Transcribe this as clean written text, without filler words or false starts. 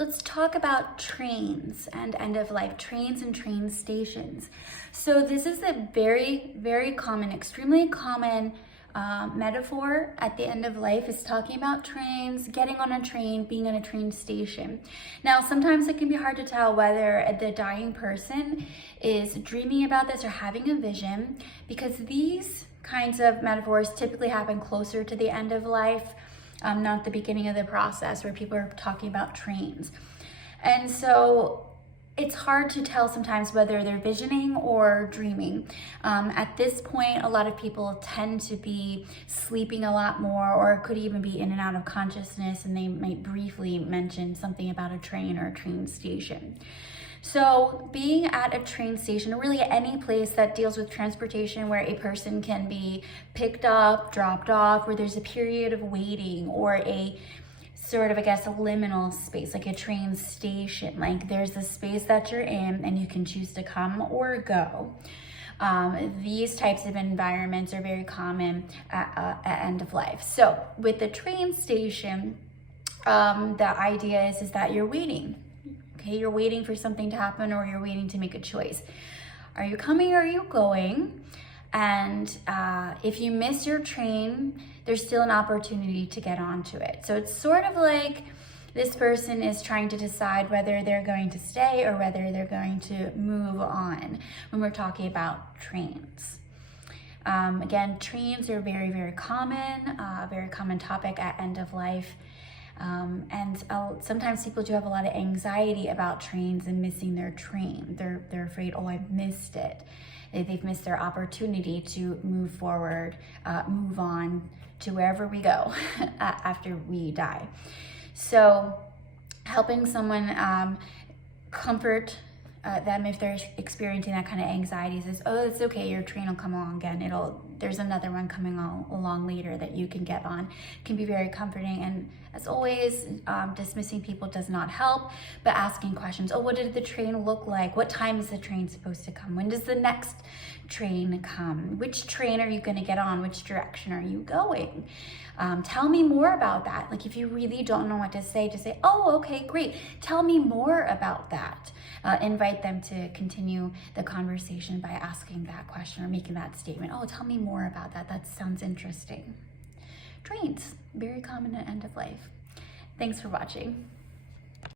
Let's talk about trains and end of life, trains and train stations. So this is a very, very common, extremely common metaphor at the end of life is talking about trains, getting on a train, being in a train station. Now, sometimes it can be hard to tell whether the dying person is dreaming about this or having a vision, because these kinds of metaphors typically happen closer to the end of life. Not the beginning of the process where people are talking about trains. And so it's hard to tell sometimes whether they're visioning or dreaming. At this point, a lot of people tend to be sleeping a lot more, or could even be in and out of consciousness, and they might briefly mention something about a train or a train station. So being at a train station, or really any place that deals with transportation where a person can be picked up, dropped off, where there's a period of waiting, or a sort of, I guess, a liminal space, like a train station. Like there's a space that you're in and you can choose to come or go. These types of environments are very common at end of life. So with the train station, the idea is that you're waiting. Okay, you're waiting for something to happen, or you're waiting to make a choice. Are you coming or are you going? And if you miss your train, there's still an opportunity to get onto it. So it's sort of like this person is trying to decide whether they're going to stay or whether they're going to move on when we're talking about trains. Again, trains are very, very common topic at end of life. And sometimes people do have a lot of anxiety about trains and missing their train. They're afraid, oh, I've missed it. They've missed their opportunity to move forward, move on to wherever we go after we die. So helping someone comfort them if they're experiencing that kind of anxiety says, oh, it's okay, your train will come along again. There's another one coming along later that you can get on. It can be very comforting. And as always, dismissing people does not help, but asking questions. Oh, what did the train look like? What time is the train supposed to come? When does the next train come? Which train are you going to get on? Which direction are you going? Tell me more about that. Like if you really don't know what to say, just say, oh, okay, great. Tell me more about that. Invite them to continue the conversation by asking that question or making that statement. Oh, tell me more about that. That sounds interesting. Trains, very common at end of life. Thanks for watching.